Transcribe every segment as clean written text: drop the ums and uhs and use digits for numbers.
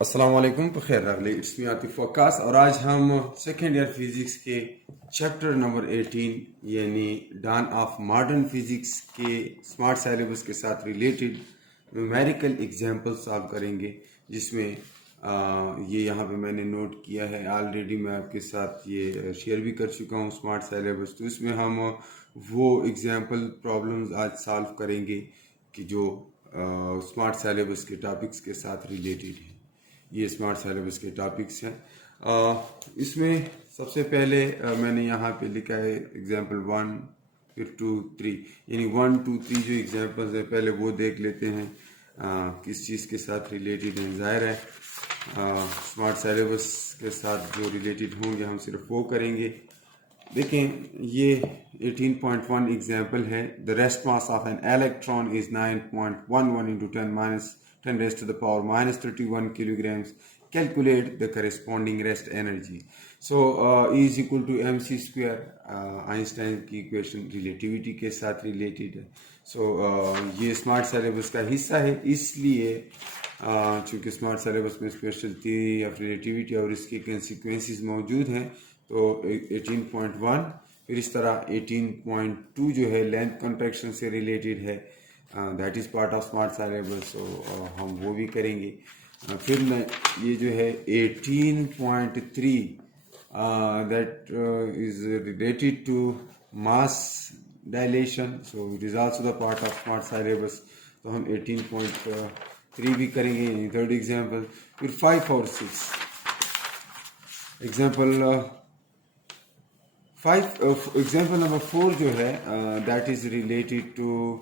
अस्सलाम वालेकुम। बखैर अगले इट्स मी आतिफ वक्कास और आज हम सेकेंड ईयर फिज़िक्स के चैप्टर नंबर 18 यानी डॉन ऑफ मॉडर्न फिज़िक्स के स्मार्ट सिलेबस के साथ रिलेटेड न्यूमेरिकल एग्जांपल सॉल्व करेंगे, जिसमें ये यहाँ पे मैंने नोट किया है ऑलरेडी। मैं आपके साथ ये शेयर भी कर चुका हूँ स्मार्ट सिलेबस। तो इसमें हम वो एग्जांपल प्रॉब्लम्स आज सॉल्व करेंगे कि जो स्मार्ट सिलेबस के टॉपिक्स के साथ रिलेटेड है। ये स्मार्ट सिलेबस के टॉपिक्स हैं। इसमें सबसे पहले मैंने यहाँ पे लिखा है एग्जांपल 1 फिर 2 3, यानी 1 2 3 जो एग्जांपल्स हैं पहले वो देख लेते हैं किस चीज़ के साथ रिलेटेड हैं। ज़ाहिर है स्मार्ट सिलेबस के साथ जो रिलेटेड होंगे हम सिर्फ वो करेंगे। देखें, ये 18.1 एग्जांपल है। The rest mass of an electron is 9.11 into 10 raised to the power minus 31 kilograms. Calculate the corresponding rest energy. So E is equal to mc square. Einstein की इक्वेशन रिलेटिविटी के साथ रिलेटेड है। सो ये smart syllabus का हिस्सा है, इसलिए चूँकि स्मार्ट सिलेबस में स्पेशल थ्योरी ऑफ रिलेटिविटी और इसके कंसिक्वेंसेस मौजूद हैं, तो 18.1 फिर इस तरह 18.2 जो है लेंथ कॉन्ट्रैक्शन से रिलेटेड है, that is part of smart syllabus. So हम वो भी करेंगे। फिर मैं ये जो है 18.3 that is related to mass dilation, so it is also the part of smart syllabus. तो हम 18.3 भी करेंगे, यानी थर्ड एग्जांपल। फिर 5 और 6 एग्जांपल 5 एग्जांपल नंबर 4 जो है that is related to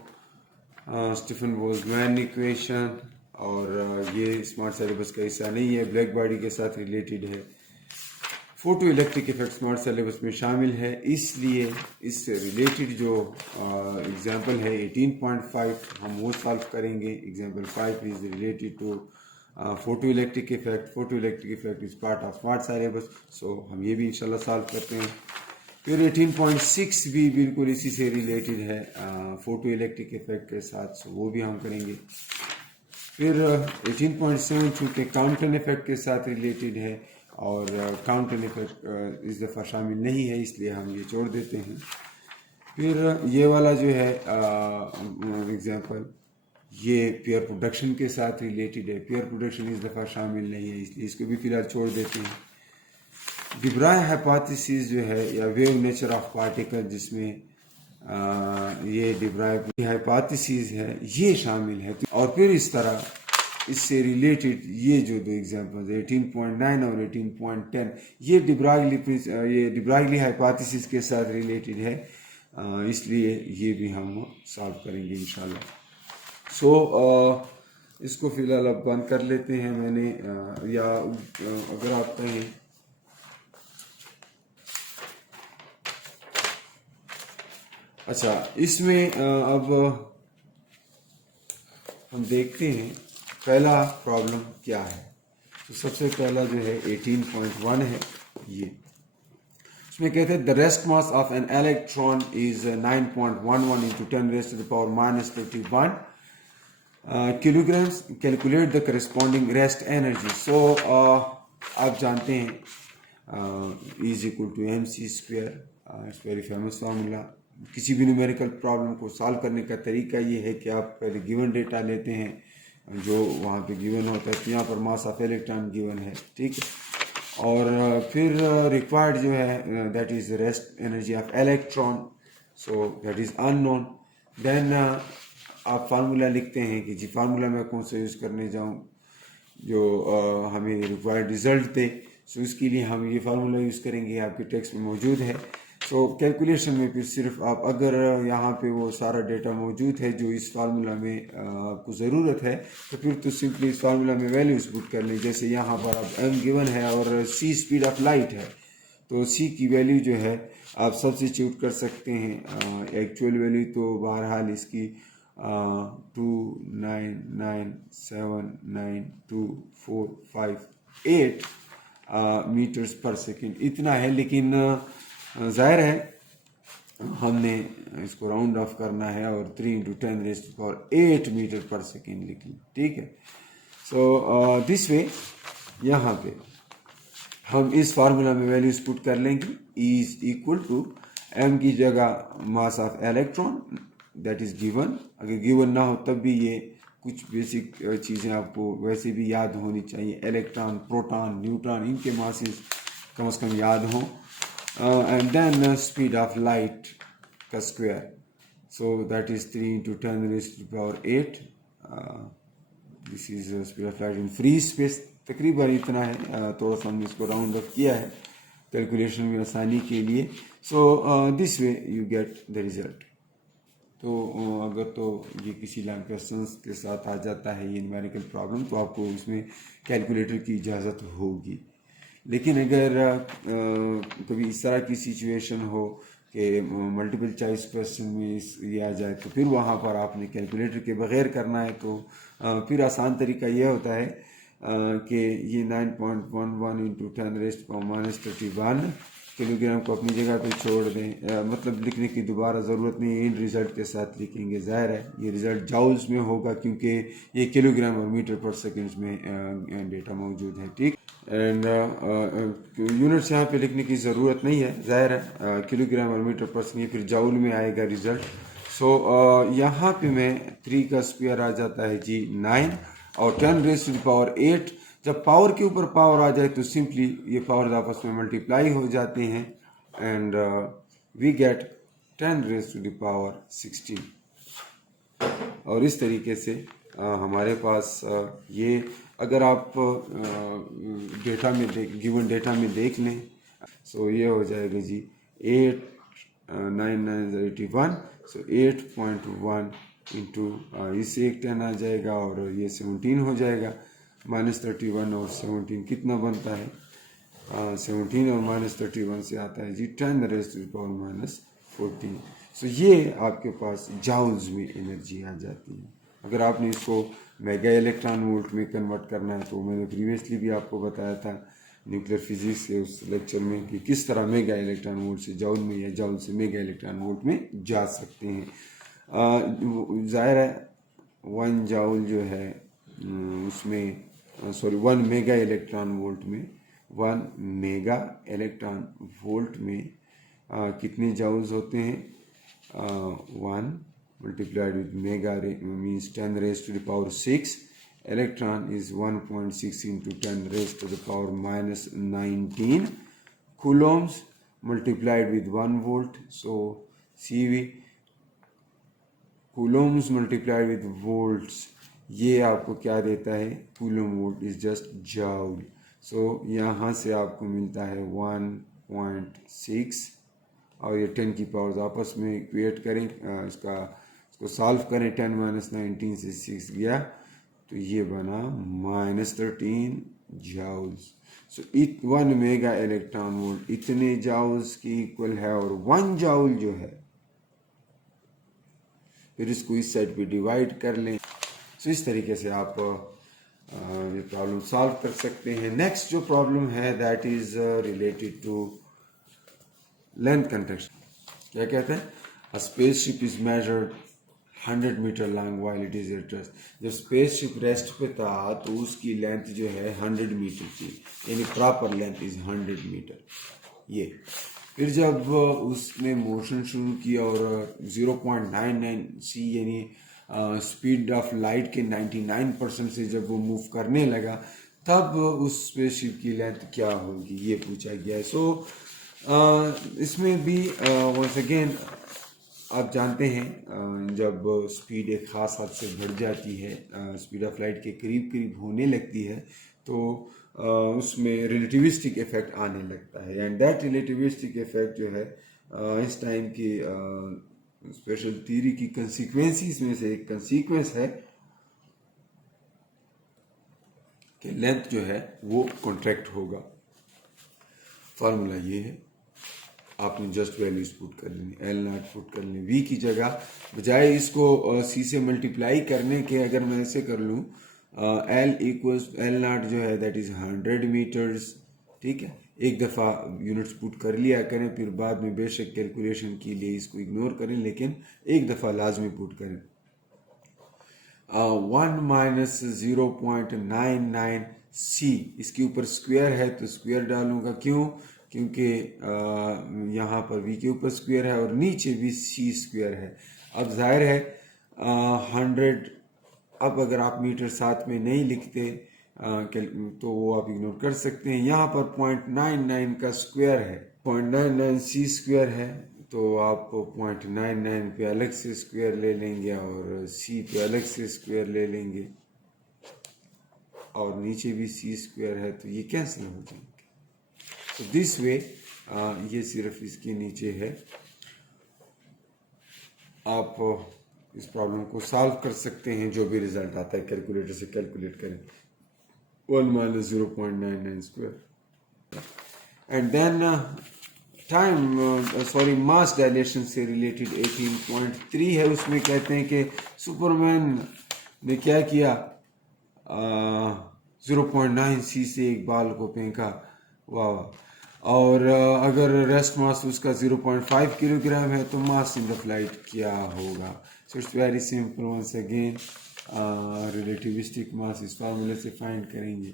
Stefan Boltzmann equation, और ये स्मार्ट सिलेबस का हिस्सा नहीं है, ब्लैक बॉडी के साथ रिलेटेड है। Photo electric effect smart syllabus में शामिल है, इसलिए इससे रिलेटेड जो एग्जांपल है 18.5 हम वो सॉल्व करेंगे। Example 5 is related to photoelectric effect. Photoelectric effect is part of smart syllabus, so हम ये भी इंशाल्लाह सॉल्व करते हैं। फिर 18.6 भी बिल्कुल इसी से रिलेटेड है फोटो इलेक्ट्रिक इफेक्ट के साथ, सो वो भी हम करेंगे। फिर 18.7 चूँकि काउंटन इफेक्ट के साथ रिलेटेड है और काउंटन इफेक्ट इस दफ़ा शामिल नहीं है, इसलिए हम ये छोड़ देते हैं। फिर ये वाला जो है एग्जांपल, ये पेयर प्रोडक्शन के साथ रिलेटेड है। पेयर प्रोडक्शन इस दफ़ा शामिल नहीं है, इसलिए इसको भी फिलहाल छोड़ देते हैं। डी ब्राय हाइपोथेसिस जो है या वेव नेचर ऑफ पार्टिकल, जिसमें ये डी ब्राय हाइपोथेसिस है ये शामिल है। और फिर इस तरह इससे रिलेटेड ये जो दो एग्जांपल्स 18.9 और 18.10 ये डी ब्रागली हाइपोथेसिस के साथ रिलेटेड है, इसलिए ये भी हम सॉल्व करेंगे इंशाल्लाह। सो इसको फिलहाल अब बंद कर लेते हैं मैंने, या अगर आप कहें अच्छा, इसमें अब हम देखते हैं पहला प्रॉब्लम क्या है। तो सबसे पहला जो है 18.1 है। ये इसमें कहते हैं the rest mass of an electron is 9.11 into 10 raised to the power minus 31 kilograms. Calculate the corresponding rest energy. So आप जानते हैं E is equal to mc square. It's very famous formula. किसी भी न्यूमेरिकल प्रॉब्लम को solve करने का तरीका ये है कि आप पहले गिवन डेटा लेते हैं जो वहाँ पे गिवन होता है। तो यहाँ पर मास ऑफ इलेक्ट्रॉन गिवन है, ठीक है, और फिर रिक्वायर्ड जो है that is rest energy of electron, so that is unknown. Then आप फार्मूला लिखते हैं कि जी फार्मूला मैं कौन सा यूज़ करने जाऊँ जो हमें रिक्वायर्ड रिजल्ट दे। सो इसके लिए हम ये फार्मूला यूज़ करेंगे, आपके टेक्स्ट में मौजूद है। सो कैलकुलेशन में फिर सिर्फ आप अगर यहाँ पे वो सारा डेटा मौजूद है जो इस फार्मूला में आपको ज़रूरत है, तो फिर तो सिंपली इस फार्मूला में वैल्यूज़ पुट कर लें। जैसे यहाँ पर अब m गिवन है और c स्पीड ऑफ लाइट है, तो c की वैल्यू जो है आप सब्स्टिट्यूट कर सकते हैं। एक्चुअल वैल्यू तो बहरहाल इसकी 299792458 मीटर्स पर सेकेंड इतना है, लेकिन ज़ाहिर है हमने इसको राउंड ऑफ करना है और 3 into 10 raised to the power 8 metre पर सेकेंड लिख ली, ठीक है। सो दिस वे यहाँ पे हम इस फार्मूला में वैल्यूज पुट कर लेंगे। E is equal to m की जगह mass of electron that is given. अगर गिवन ना हो तब भी ये कुछ बेसिक चीज़ें आपको वैसे भी याद होनी चाहिए। इलेक्ट्रॉन, प्रोटॉन, न्यूट्रॉन, इनके मासेस कम से कम याद हों। And then speed of light का square, so that is 3 into 10 raise to power 8। This is speed of light in free space. तकरीबन इतना है, थोड़ा सा हमने इसको राउंड अप किया है कैलकुलेशन में आसानी के लिए। So this way you get the result. तो अगर तो ये किसी लैंग क्वेश्चंस के साथ आ जाता है ये न्यूमेरिकल प्रॉब्लम, तो आपको इसमें कैलकुलेटर की इजाज़त होगी। लेकिन अगर कभी इस तरह की सिचुएशन हो कि मल्टीपल चॉइस क्वेश्चन में ये आ जाए, तो फिर वहाँ पर आपने कैलकुलेटर के बगैर करना है। तो फिर आसान तरीका यह होता है कि ये 9.11 into 10 raised to power -31 kilogram को अपनी जगह पे छोड़ दें। मतलब लिखने की दोबारा ज़रूरत नहीं है, इन रिज़ल्ट के साथ लिखेंगे। ज़ाहिर है ये रिज़ल्ट जाउल्स में होगा क्योंकि ये किलोग्राम और मीटर पर सेकेंड्स में डेटा मौजूद है। ठीक, एंड यूनिट्स यहाँ पे लिखने की ज़रूरत नहीं है। ज़ाहिर है किलोग्राम और मीटर पर सेकेंड, फिर जाउल में आएगा रिज़ल्ट। सो यहाँ पे मैं 3 का स्क्वायर आ जाता है जी 9 और 10 रेज़ टू द पावर 8। जब पावर के ऊपर पावर आ जाए तो सिंपली ये पावर आपस में मल्टीप्लाई हो जाते हैं and we get 10 raise to the power 16। और इस तरीके से हमारे पास ये अगर आप डेटा में गिवन डेटा में देख लें, सो ये हो जाएगा जी 8 9 9 81। सो 8.1 इंटू इससे एक 10 आ जाएगा और ये 17 हो जाएगा। -31 और 17 कितना बनता है? 17 और -31 से आता है जी 10 रेज़ टू द पावर -14। सो ये आपके पास जाउल्स में एनर्जी आ जाती है। अगर आपने इसको मेगा इलेक्ट्रॉन वोल्ट में कन्वर्ट करना है तो मैंने प्रीवियसली भी आपको बताया था न्यूक्लियर फिजिक्स के उस लेक्चर में कि किस तरह मेगा इलेक्ट्रॉन वोल्ट से जाउल में या जाउल से मेगा इलेक्ट्रॉन वोल्ट में जा सकते हैं। ज़ाहिर है 1 जाउल जो है उसमें 1 मेगा इलेक्ट्रॉन वोल्ट में 1 मेगा इलेक्ट्रॉन वोल्ट में कितने जाउल्स होते हैं? 1 multiplied with mega means 10 raised to the power 6. Electron is 1.6 into 10 raised to the power -19 coulombs multiplied with 1 volt. So CV coulombs multiplied with volts, ये आपको क्या देता है? Coulomb volt is just joule. So यहाँ से आपको मिलता है 1.6 और ये 10 की पावर्स आपस में इक्वेट करें, इसको सॉल्व करें। 10 - 19 से 6 गया तो ये बना -13 जाउल्स। सो 1 मेगा इलेक्ट्रॉन वोल्ट इतने जाउल्स की इक्वल है और 1 जाउल जो है, फिर इसको इस साइड पे डिवाइड कर लें। सो इस तरीके से आप ये प्रॉब्लम सॉल्व कर सकते हैं। नेक्स्ट जो प्रॉब्लम है that is related to length contraction. क्या कहते हैं? A spaceship is measured 100 metre long while it is at rest. जब स्पेसशिप रेस्ट पे था तो उसकी लेंथ जो है 100 मीटर थी, यानी प्रॉपर लेंथ इज 100 मीटर। ये फिर जब उसने मोशन शुरू किया और 0.99 c यानी स्पीड ऑफ लाइट के 99% से जब वो मूव करने लगा, तब उस स्पेसशिप की लेंथ क्या होगी ये पूछा गया है। सो इसमें भी वंस अगेन आप जानते हैं जब स्पीड एक ख़ास हद से बढ़ जाती है, स्पीड ऑफ लाइट के करीब करीब होने लगती है, तो उसमें रिलेटिविस्टिक इफेक्ट आने लगता है। एंड दैट रिलेटिविस्टिक इफेक्ट जो है आइंस्टाइन की स्पेशल थ्योरी की कंसीक्वेंसीज में से एक कंसीक्वेंस है कि लेंथ जो है वो कॉन्ट्रैक्ट होगा। फार्मूला ये है, आपने जस्ट वैल्यूज पुट कर लेनी, L0 पुट कर लेनी। V की जगह बजाय इसको C से मल्टीप्लाई करने के अगर मैं ऐसे कर लूँ, L0 जो है दैट इज 100 मीटर्स। ठीक है, एक दफ़ा यूनिट्स पुट कर लिया करें, फिर बाद में बेशक कैलकुलेशन के लिए इसको इग्नोर करें, लेकिन एक दफ़ा लाजमी पुट करें। 1 - 0.99 सी, इसके ऊपर स्क्वायर है तो स्क्वायर डालूंगा, क्यों? क्योंकि यहाँ पर वी के ऊपर स्क्वायर है और नीचे भी सी स्क्वायर है। अब जाहिर है 100, अब अगर आप मीटर साथ में नहीं लिखते तो वो आप इग्नोर कर सकते हैं। यहाँ पर 0.99 का स्क्वायर है, 0.99 सी स्क्वायर है, तो आप 0.99 पे अलग से स्क्वायर ले लेंगे और सी पे अलग से स्क्वायर ले लेंगे और नीचे भी सी स्क्वायर है तो ये कैंसिल हो जाएंगे। तो दिस वे ये सिर्फ इसके नीचे है। आप इस प्रॉब्लम को सॉल्व कर सकते हैं, जो भी रिजल्ट आता है कैलकुलेटर से कैलकुलेट करें 1 minus 0.99 square. And then mass dilation से रिलेटेड 18.3 है, उसमें कहते हैं कि सुपरमैन ने क्या किया, 0.9 सी से एक बाल को फेंका, वाह, और अगर रेस्ट मास उसका 0.5 किलोग्राम है तो मास इन द फ्लाइट क्या होगा। So it's very simple, once again relativistic mass इस फार्मूले से फाइंड करेंगे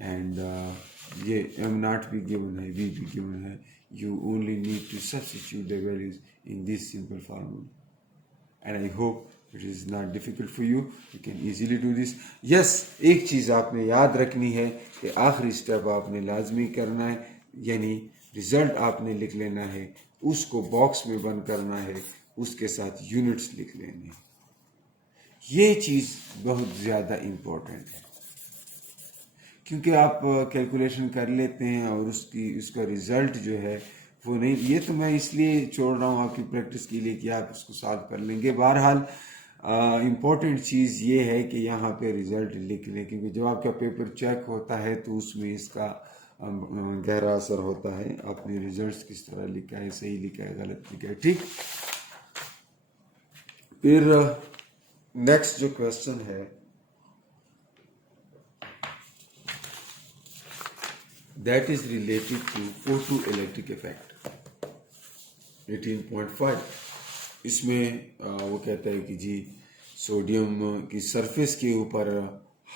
एंड ये m0 भी गिवन है, v भी गिवन है, you only need to substitute the values in this simple formula and I hope it is not difficult for you, you can easily do this. Yes, एक चीज़ आपने याद रखनी है कि आखिरी स्टेप आपने लाजमी करना है, यानी रिजल्ट आपने लिख लेना है, उसको बॉक्स में बंद करना है, उसके साथ यूनिट्स लिख लेने हैं। ये चीज़ बहुत ज़्यादा इम्पोर्टेंट है क्योंकि आप कैलकुलेशन कर लेते हैं और उसका रिजल्ट जो है वो नहीं, ये तो मैं इसलिए छोड़ रहा हूँ आपकी प्रैक्टिस के लिए कि आप इसको सॉल्व कर लेंगे। बहरहाल इम्पोर्टेंट चीज़ ये है कि यहाँ पे रिजल्ट लिख लें, क्योंकि जब आपका पेपर चेक होता है तो उसमें इसका गहरा असर होता है, आपने रिजल्ट्स किस तरह लिखा है, सही लिखा है, गलत लिखा है, ठीक। फिर नेक्स्ट जो क्वेश्चन है that is related to photoelectric effect 18.5। इसमें वो कहता है कि जी सोडियम की सरफेस के ऊपर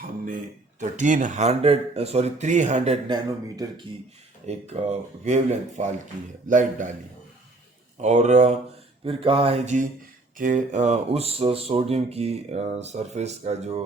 हमने 300 नैनोमीटर की एक वेवलेंथ फॉल की है, लाइट डाली, और फिर कहा है जी कि उस सोडियम की सरफेस का जो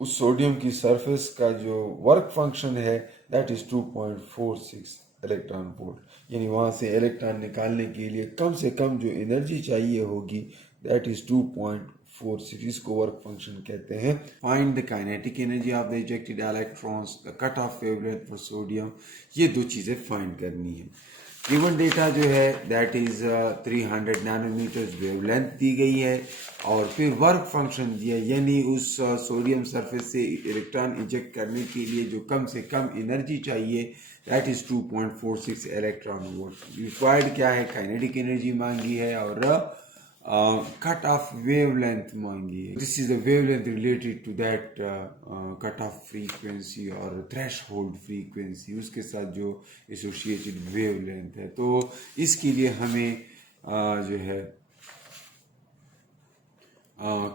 उस सोडियम की सरफेस का जो वर्क फंक्शन है दैट इज 2.46 इलेक्ट्रॉन वोल्ट, यानी वहाँ से इलेक्ट्रॉन निकालने के लिए कम से कम जो एनर्जी चाहिए होगी दैट इज 2.46, इसको वर्क फंक्शन कहते हैं। Find the kinetic energy of the ejected electrons, the cut off wavelength for sodium, ये दो चीज़ें फाइंड करनी है। गिवन डेटा जो है दैट इज 300 नैनोमीटर वेवलेंथ दी गई है और फिर वर्क फंक्शन दिया, यानी उस सोडियम सरफेस से इलेक्ट्रॉन इजेक्ट करने के लिए जो कम से कम एनर्जी चाहिए that is 2.46 electron volt. Required क्या है, काइनेटिक एनर्जी मांगी है और कट ऑफ वेवलेंथ मांगी है। This is the wavelength related to that cut off frequency और थ्रेशहोल्ड फ्रीक्वेंसी, उसके साथ जो एसोसिएटेड वेवलेंथ है। तो इसके लिए हमें जो है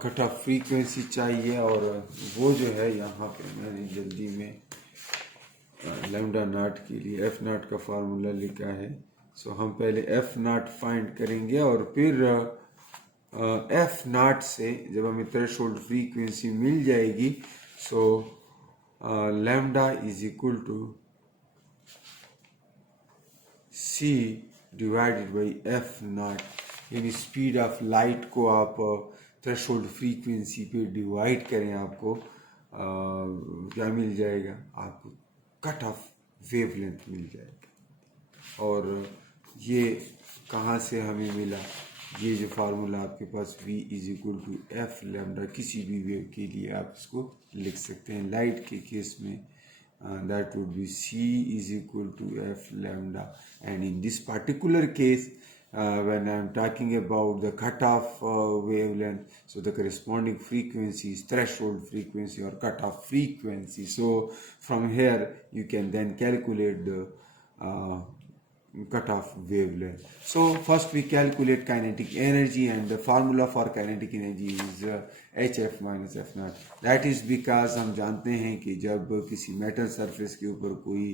कट ऑफ फ्रीक्वेंसी चाहिए और वो जो है यहाँ पे मैंने जल्दी में लैम्डा नॉट के लिए एफ नॉट का फार्मूला लिखा है। सो हम पहले एफ नॉट फाइंड करेंगे और फिर एफ नॉट से जब हमें थ्रेशोल्ड फ्रीक्वेंसी मिल जाएगी so lambda is equal to c divided by f naught, यानी स्पीड ऑफ लाइट को आप थ्रेशोल्ड फ्रीक्वेंसी पे डिवाइड करें, आपको क्या मिल जाएगा, आपको कट ऑफ वेवलेंथ मिल जाएगा। और ये कहाँ से हमें मिला, ये जो फार्मूला आपके पास v is equal to F lambda, किसी भी वेव के लिए आप इसको लिख सकते हैं। लाइट के केस में that would be c is equal to f lambda, and in this particular case when I am talking about the cutoff wavelength, so the corresponding frequency is threshold frequency or cutoff frequency. So from here you can then calculate the cutoff wavelength. So first we calculate kinetic energy, and the formula for kinetic energy is HF minus F naught. That is because हम जानते हैं कि जब किसी metal surface के ऊपर कोई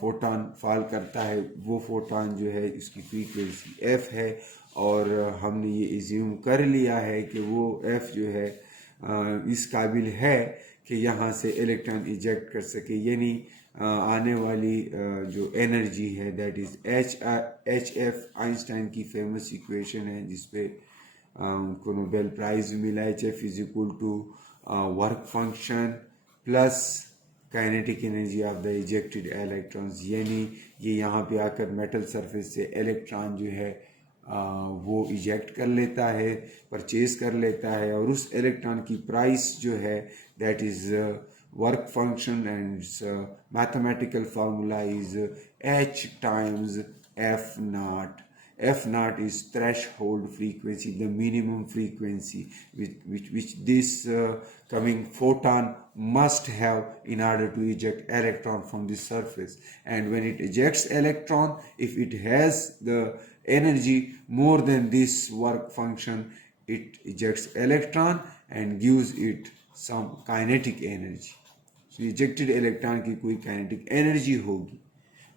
photon fall करता है, वो फोटॉन जो है इसकी फ्रीक्वेंसी F है, और हमने ये इज्यूम कर लिया है कि वो F जो है इस काबिल है कि यहाँ से इलेक्ट्रॉन इजेक्ट कर सके, यानी आने वाली जो एनर्जी है that is h f Einstein की फेमस इक्वेशन है जिसपे उनको नोबेल प्राइज मिला। H f is equal to work function plus kinetic energy of the ejected electrons, यानी ये यहाँ पे आकर मेटल सरफेस से इलेक्ट्रॉन जो है वो इजेक्ट कर लेता है, परचेज कर लेता है, और उस इलेक्ट्रॉन की प्राइस जो है that is work function, and its mathematical formula is H times F naught. F naught is threshold frequency, the minimum frequency which this coming photon must have in order to eject electron from the surface. And when it ejects electron, if it has the energy more than this work function, it ejects electron and gives it some kinetic energy. Ejected electron की कोई kinetic energy होगी,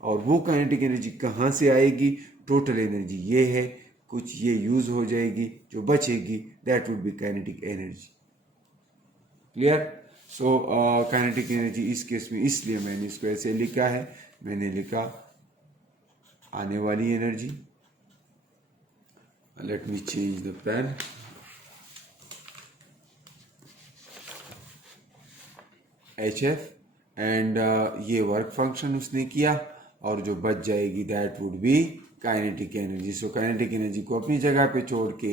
और वो kinetic energy कहाँ से आएगी? Total energy ये है, कुछ ये यूज हो जाएगी, जो बचेगी that would be kinetic energy. Clear? So kinetic energy इस केस में इसलिए मैंने इसको ऐसे लिखा है, मैंने लिखा आने वाली energy. Let me change the pen. H f and ये वर्क फंक्शन उसने किया, और जो बच जाएगी that would be kinetic energy. So kinetic energy को अपनी जगह पे छोड़ के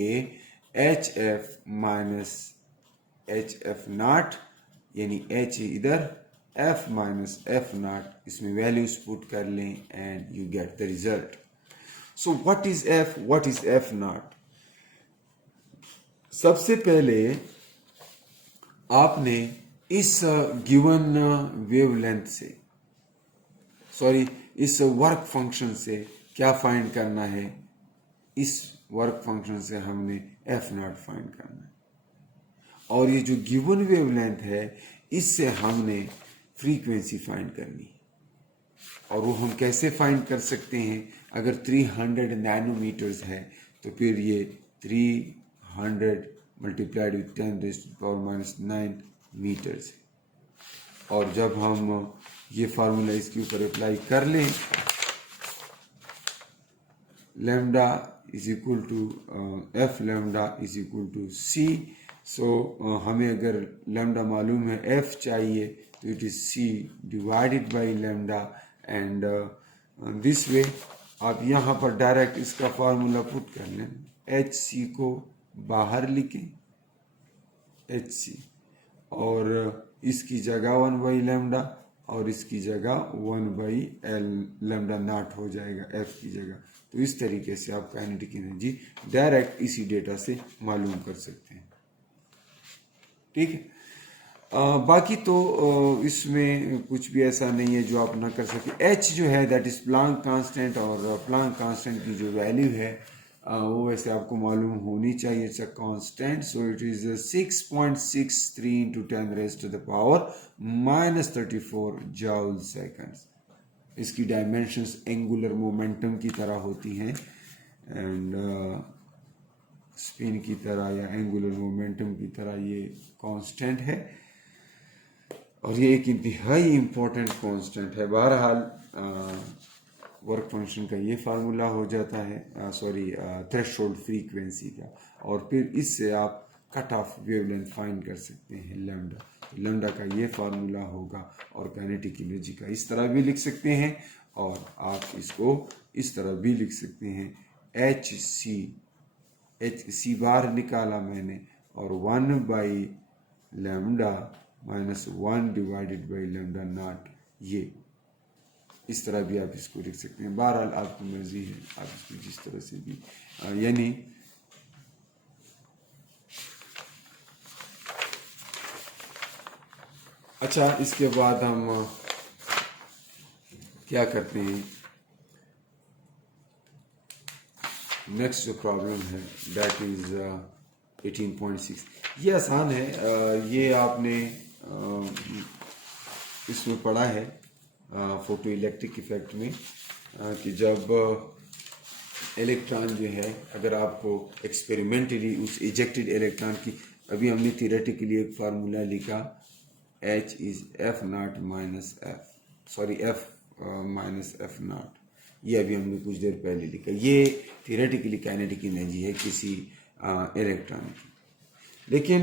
h f minus h f naught, यानी एच इधर, एफ माइनस एफ नॉट, इसमें वैल्यूज पुट कर लें and you get the result. So what is f, what is f naught? सबसे पहले आपने इस गिवन वेवलेंथ से, सॉरी इस वर्क फंक्शन से क्या फाइंड करना है? इस वर्क फंक्शन से हमने एफ नॉट फाइंड करना है, और ये जो गिवन वेवलेंथ है इससे हमने फ्रीक्वेंसी फाइंड करनी है। और वो हम कैसे फाइंड कर सकते हैं? अगर 300 नैनोमीटर्स है तो फिर ये 300 मल्टीप्लाइड विथ 10⁻⁹ मीटर्स है। और जब हम ये फार्मूला इसके ऊपर अप्लाई कर लें, lambda is equal to F lambda is equal to C. So हमें अगर लैम्डा मालूम है, एफ चाहिए, तो it is C divided by lambda, and this way आप यहाँ पर डायरेक्ट इसका फार्मूला पुट कर लें। एच सी को बाहर लिखें, एच सी, और इसकी जगह 1/λ और इसकी जगह 1/L नॉट हो जाएगा एफ की जगह। तो इस तरीके से आप काइनेटिक एनर्जी डायरेक्ट इसी डेटा से मालूम कर सकते हैं। ठीक है, बाकी तो इसमें कुछ भी ऐसा नहीं है जो आप ना कर सके। एच जो है दैट इज प्लांक कांस्टेंट, और प्लांक कांस्टेंट की जो वैल्यू है वो वैसे आपको मालूम होनी चाहिए। It's a constant, so it is 6.63 × 10⁻⁻34 joule seconds. इसकी डायमेंशंस एंगुलर मोमेंटम की तरह होती हैं, एंड स्पिन की तरह या एंगुलर मोमेंटम की तरह ये कांस्टेंट है, और ये एक इंतहाई इम्पोर्टेंट कांस्टेंट है। बहरहाल वर्क फंक्शन का ये फार्मूला हो जाता है, सॉरी थ्रेशोल्ड फ्रीक्वेंसी का, और फिर इससे आप कट ऑफ वेवलेंथ फाइंड कर सकते हैं लैम्डा। लैम्डा का ये फार्मूला होगा, और काइनेटिक एनर्जी का इस तरह भी लिख सकते हैं, और आप इसको इस तरह भी लिख सकते हैं। एच सी बार निकाला मैंने, और 1/λ minus 1 divided by lambda naught, ये इस तरह भी आप इसको लिख सकते हैं। बहरहाल आपकी मर्जी है, आप इसको जिस तरह से भी, यानी अच्छा, इसके बाद हम क्या करते हैं, नेक्स्ट जो प्रॉब्लम है दैट इज़ 18.6। ये आसान है, ये आपने इसमें पढ़ा है फोटो इलेक्ट्रिक इफेक्ट में कि जब इलेक्ट्रॉन जो है, अगर आपको एक्सपेरिमेंटली उस इजेक्टेड इलेक्ट्रॉन की, अभी हमने थियोरेटिकली एक फार्मूला लिखा H is F naught minus F, sorry F minus F naught, ये अभी हमने कुछ देर पहले लिखा। ये थियोरेटिकली काइनेटिक एनर्जी है किसी इलेक्ट्रॉन की, लेकिन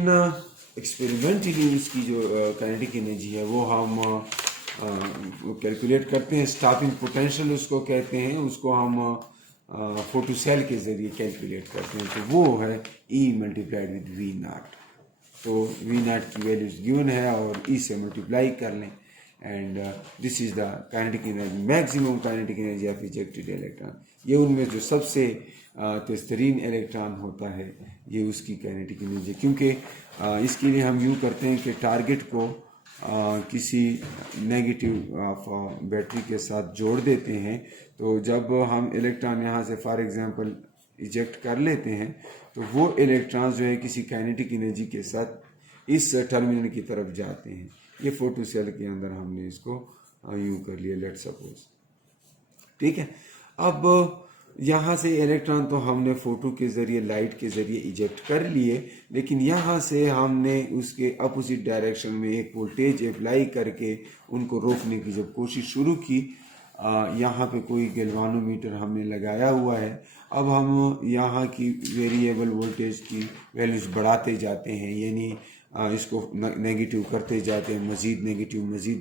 एक्सपेरिमेंटली उसकी जो काइनेटिक एनर्जी है वो हम कैलकुलेट करते हैं। स्टॉपिंग पोटेंशियल उसको कहते हैं, उसको हम फोटो सेल के ज़रिए कैलकुलेट करते हैं। तो वो है E multiplied with v naught. तो वी नाट की वैल्यूज गिवन है और E से मल्टीप्लाई कर लें and this is the kinetic energy, maximum kinetic energy of ejected electron. ये उनमें जो सबसे तेज़तरीन इलेक्ट्रॉन होता है ये उसकी काइनेटिक एनर्जी, क्योंकि इसके लिए हम यूँ करते हैं कि टारगेट को किसी नेगेटिव ऑफ बैटरी के साथ जोड़ देते हैं। तो जब हम इलेक्ट्रॉन यहाँ से फॉर एग्जांपल इजेक्ट कर लेते हैं तो वो इलेक्ट्रॉन जो है किसी काइनेटिक एनर्जी के साथ इस टर्मिनल की तरफ जाते हैं। ये फोटो सेल के अंदर हमने इसको यूँ कर लिया, लेट सपोज, ठीक है। अब यहाँ से इलेक्ट्रॉन तो हमने फोटो के ज़रिए, लाइट के ज़रिए इजेक्ट कर लिए, लेकिन यहाँ से हमने उसके अपोजिट डायरेक्शन में एक वोल्टेज अप्लाई करके उनको रोकने की जब कोशिश शुरू की, यहाँ पे कोई गैल्वानोमीटर हमने लगाया हुआ है। अब हम यहाँ की वेरिएबल वोल्टेज की वैल्यूज़ बढ़ाते जाते हैं, यानी इसको नेगेटिव करते जाते हैं, मज़ीद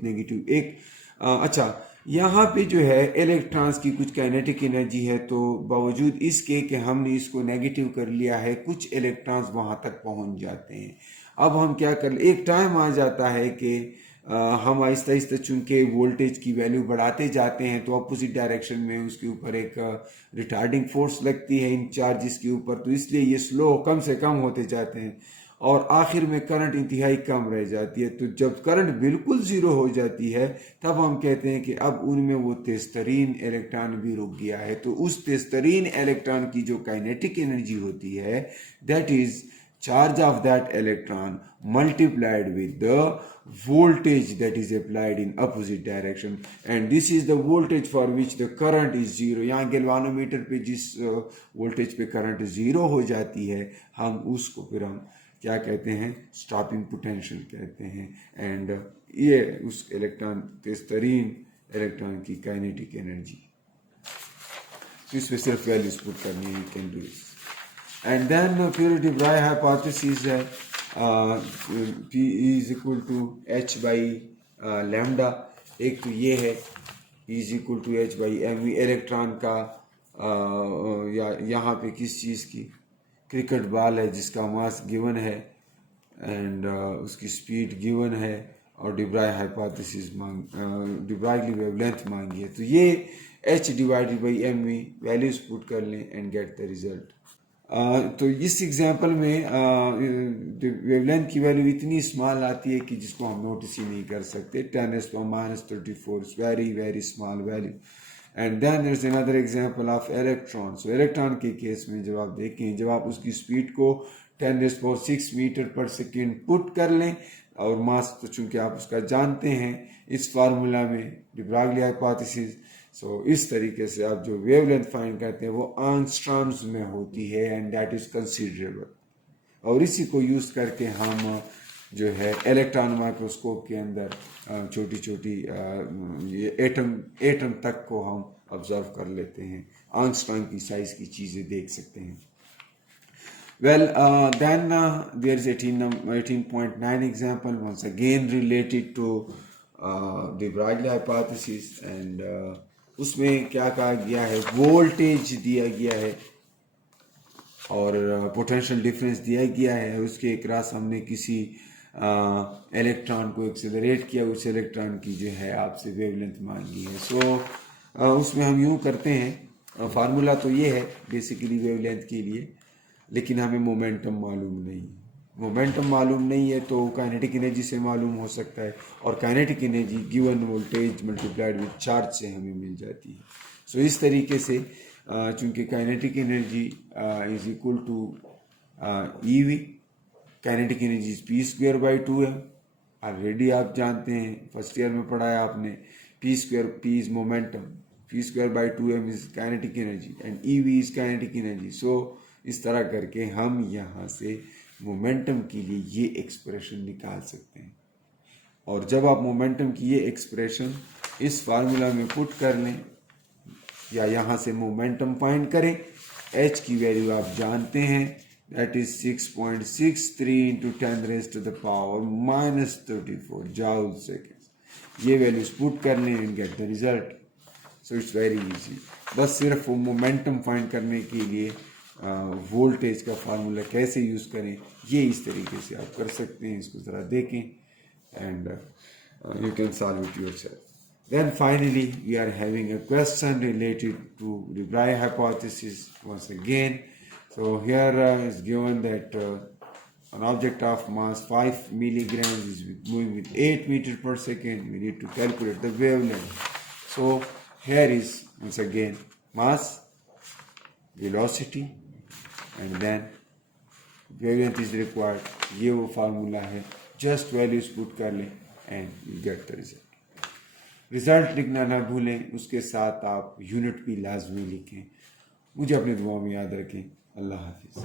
नेगेटिव एक अच्छा, यहाँ पे जो है इलेक्ट्रॉन्स की कुछ काइनेटिक एनर्जी है, तो बावजूद इसके कि हमने इसको नेगेटिव कर लिया है, कुछ इलेक्ट्रॉन्स वहाँ तक पहुँच जाते हैं। अब हम क्या कर, एक टाइम आ जाता है कि हम आहिस्ता आहिस्ता चूँकि वोल्टेज की वैल्यू बढ़ाते जाते हैं तो अपोजिट डायरेक्शन में उसके ऊपर एक रिटार्डिंग फोर्स लगती है इन चार्जेस के ऊपर, तो इसलिए ये स्लो कम से कम होते जाते हैं और आखिर में करंट इंतहाई कम रह जाती है। तो जब करंट बिल्कुल ज़ीरो हो जाती है तब हम कहते हैं कि अब उनमें वो तेज़तरीन इलेक्ट्रॉन भी रुक गया है। तो उस तेज़तरीन इलेक्ट्रॉन की जो काइनेटिक एनर्जी होती है that is charge of that electron multiplied with the voltage that is applied in opposite direction, and this is the voltage for which the current is zero। यहाँ गैल्वानोमीटर पे जिस voltage पे current zero हो जाती है हम उसको फिर हम क्या कहते हैं, स्टॉपिंग पोटेंशियल कहते हैं। एंड ये उस इलेक्ट्रॉन, तेज़तरीन इलेक्ट्रॉन की काइनेटिक एनर्जी, तो इसमें सिर्फ वैल्यूज पुट करनी है, you can do it. And then Curie-de-Broglie hypothesis है P is equal to H by lambda। एक तो ये है E is equal to H by mv, electron का या यहाँ पे किस चीज़ की, क्रिकेट बॉल है जिसका मास गिवन है एंड उसकी स्पीड गिवन है और डिब्राई हाइपोथेसिस डिब्रागली वेवलेंथ मांगी है। तो ये H divided by mv values put कर लें एंड गेट द रिजल्ट। तो इस एग्जांपल में वेवलेंथ की वैल्यू इतनी स्मॉल आती है कि जिसको हम नोटिस ही नहीं कर सकते, 10⁻⁻34 very very small value. And then there is another example of electron. So electron के केस में जब आप देखें, जब आप उसकी स्पीड को 10⁻6 मीटर पर सेकेंड पुट कर लें और मास तो चूंकि आप उसका जानते हैं इस फार्मूला में डिब्रागली हाइपोथेसिस, सो इस तरीके से आप जो वेवलेंथ फाइंड करते हैं वो एंगस्ट्रॉम्स में होती है एंड दैट इज कंसीडरेबल। और इसी को यूज़ करके हम जो है इलेक्ट्रॉन माइक्रोस्कोप के अंदर छोटी छोटी ये एटम तक को हम ऑब्जर्व कर लेते हैं, एंगस्ट्रॉम की साइज की चीज़ें देख सकते हैं। Well, then there is 18.9 example, once again related to the Broglie hypothesis, and उसमें क्या कहा गया है, वोल्टेज दिया गया है और पोटेंशियल डिफरेंस दिया गया है, उसके अक्रॉस हमने किसी इलेक्ट्रॉन को एक्सेलरेट किया, उस इलेक्ट्रॉन की जो है आपसे वेवलेंथ मांगी है। सो उसमें हम यूँ करते हैं, फार्मूला तो ये है बेसिकली वेवलेंथ के लिए, लेकिन हमें मोमेंटम मालूम नहीं है। मोमेंटम मालूम नहीं है तो काइनेटिक एनर्जी से मालूम हो सकता है और kinetic energy given voltage multiplied with charge से हमें मिल जाती है। सो इस तरीके से चूँकि kinetic energy is equal to E V, kinetic energy is P square by 2m। Already आप जानते हैं, फर्स्ट ईयर में पढ़ा है आपने, P square, P is momentum, P square by 2m is kinetic energy and E V is kinetic energy. So इस तरह करके हम यहाँ से मोमेंटम के लिए ये एक्सप्रेशन निकाल सकते हैं। और जब आप मोमेंटम की ये एक्सप्रेशन इस फार्मूला में पुट कर लें या यहाँ से मोमेंटम फाइंड करें, h की वैल्यू आप जानते हैं, that is 6.63 into 10⁻⁻34 joule seconds. ये वैल्यूज पुट कर लें and gate the result. So it's very easy. बस सिर्फ मोमेंटम फाइंड करने के लिए वोल्टेज का फार्मूला कैसे यूज़ करें, ये इस तरीके से आप कर सकते हैं। इसको ज़रा देखें and you can solve it yourself. Then finally we are having a question related to the Bray hypothesis once again. So here is given that an object of mass 5 milligrams is moving with 8 meters per second. We need to calculate the wavelength. So here is once again mass, velocity and then wavelength is required. ये वो formula है, just values put कर लें and you get the result. Result लिखना ना भूलें, उसके साथ आप यूनिट भी लाजमी लिखें। मुझे अपनी दुआ में याद रखें। अल्लाह हाफिज़।